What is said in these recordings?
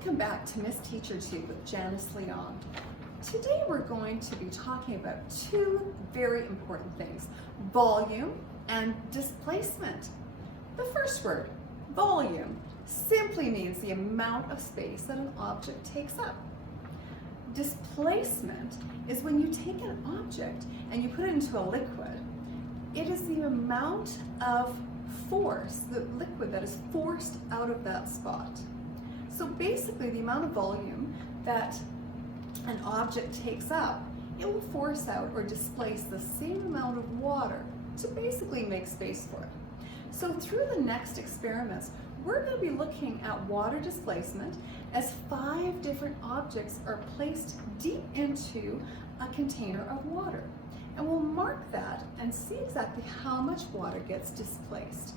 Welcome back to Miss Teacher Tube with Janice Leon. Today we're going to be talking about two very important things, volume and displacement. The first word, volume, simply means the amount of space that an object takes up. Displacement is when you take an object and you put it into a liquid. It is the amount of force, the liquid that is forced out of that spot. So basically the amount of volume that an object takes up, it will force out or displace the same amount of water to basically make space for it. So through the next experiments, we're going to be looking at water displacement as 5 different objects are placed deep into a container of water. And we'll mark that and see exactly how much water gets displaced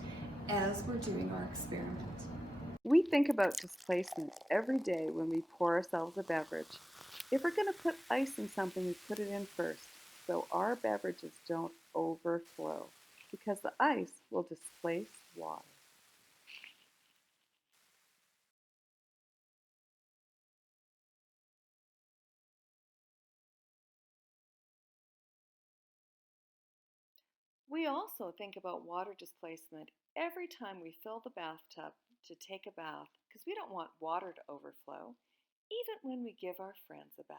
as we're doing our experiment. We think about displacement every day when we pour ourselves a beverage. If we're going to put ice in something, we put it in first, so our beverages don't overflow, because the ice will displace water. We also think about water displacement every time we fill the bathtub to take a bath, because we don't want water to overflow, even when we give our friends a bath.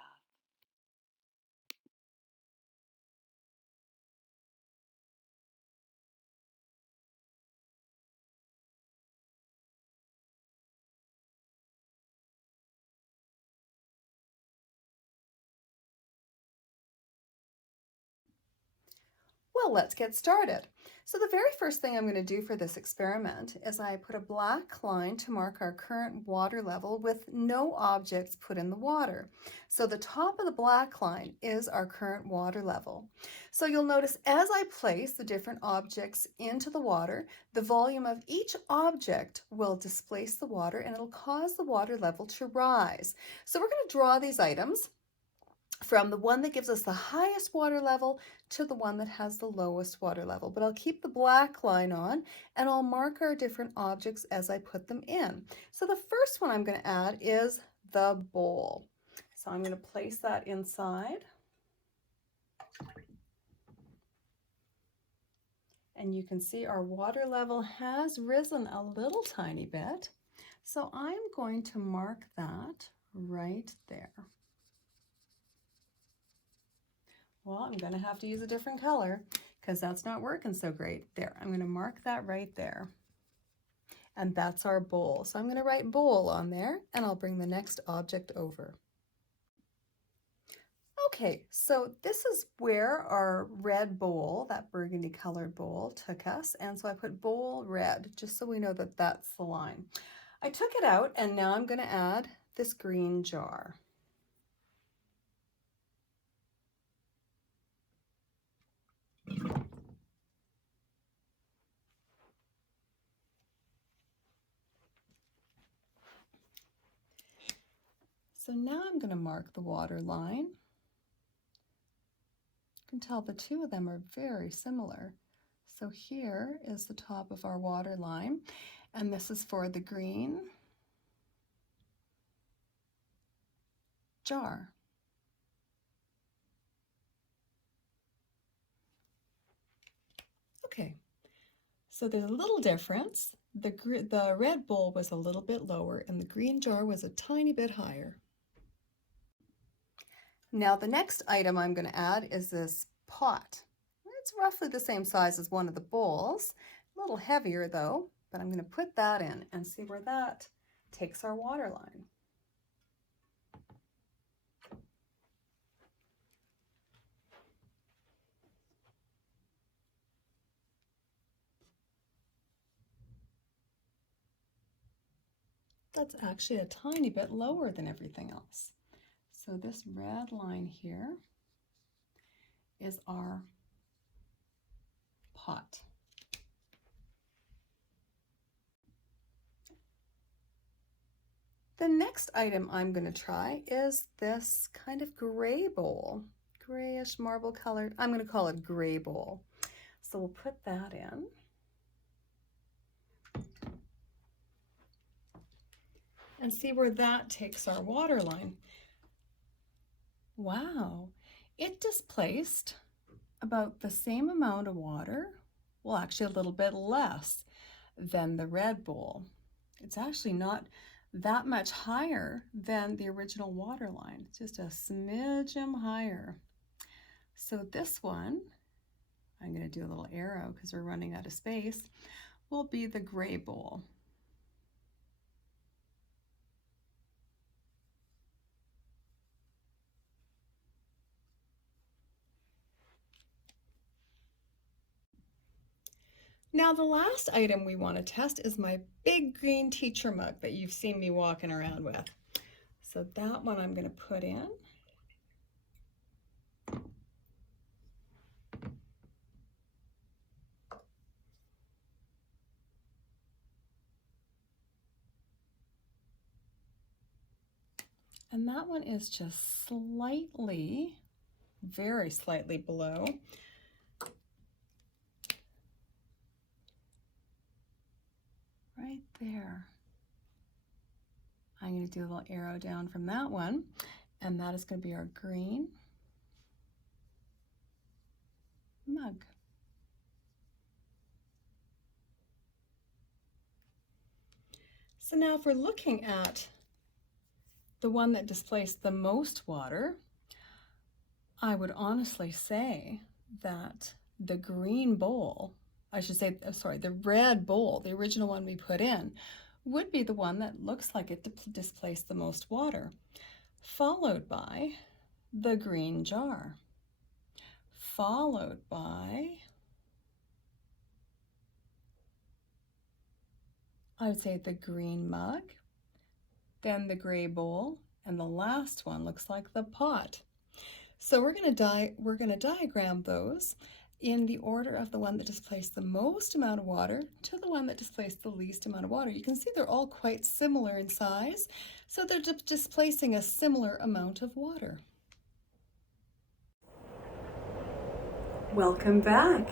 Well, let's get started. So the very first thing I'm going to do for this experiment is I put a black line to mark our current water level with no objects put in the water. So the top of the black line is our current water level. So you'll notice as I place the different objects into the water, the volume of each object will displace the water and it'll cause the water level to rise. So we're going to draw these items from the one that gives us the highest water level to the one that has the lowest water level. But I'll keep the black line on and I'll mark our different objects as I put them in. So the first one I'm going to add is the bowl. So I'm going to place that inside. And you can see our water level has risen a little tiny bit. So I'm going to mark that right there. Well, I'm going to have to use a different color because that's not working so great. There, I'm going to mark that right there. And that's our bowl. So I'm going to write bowl on there and I'll bring the next object over. Okay, so this is where our red bowl, that burgundy colored bowl, took us. And so I put bowl red just so we know that that's the line. I took it out and now I'm going to add this green jar. So now I'm going to mark the water line. You can tell the two of them are very similar. So here is the top of our water line, and this is for the green jar. Okay, so there's a little difference. The red bowl was a little bit lower and the green jar was a tiny bit higher. Now the next item I'm going to add is this pot. It's roughly the same size as one of the bowls, a little heavier though, but I'm going to put that in and see where that takes our water line. That's actually a tiny bit lower than everything else. So this red line here is our pot. The next item I'm going to try is this kind of gray bowl, grayish marble colored. I'm going to call it gray bowl. So we'll put that in. and see where that takes our water line. Wow, it displaced about the same amount of water, well, actually a little bit less than the red bowl. It's actually not that much higher than the original water line, just a smidgen higher. So this one, I'm going to do a little arrow because we're running out of space, will be the gray bowl. Now the last item we want to test is my big green teacher mug that you've seen me walking around with. So that one I'm going to put in. And that one is just slightly, very slightly below. Right there. I'm going to do a little arrow down from that one, and that is going to be our green mug. So now if we're looking at the one that displaced the most water, I would honestly say that the green bowl, I should say, sorry, the red bowl, the original one we put in, would be the one that looks like it displaced the most water, followed by the green jar, followed by, I would say, the green mug, then the gray bowl, and the last one looks like the pot. So we're going to diagram those in the order of the one that displaced the most amount of water to the one that displaced the least amount of water. You can see they're all quite similar in size, so they're displacing a similar amount of water. Welcome back.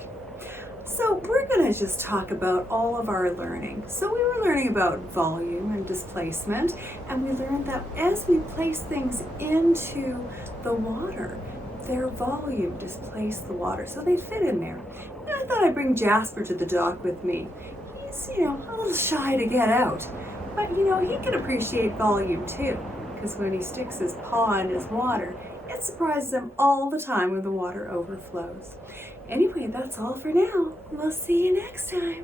So we're going to just talk about all of our learning. So we were learning about volume and displacement, and we learned that as we place things into the water, their volume displaced the water, so they fit in there. And I thought I'd bring Jasper to the dock with me. He's, a little shy to get out, but he can appreciate volume too, because when he sticks his paw in his water, it surprises him all the time when the water overflows. Anyway, that's all for now. We'll see you next time.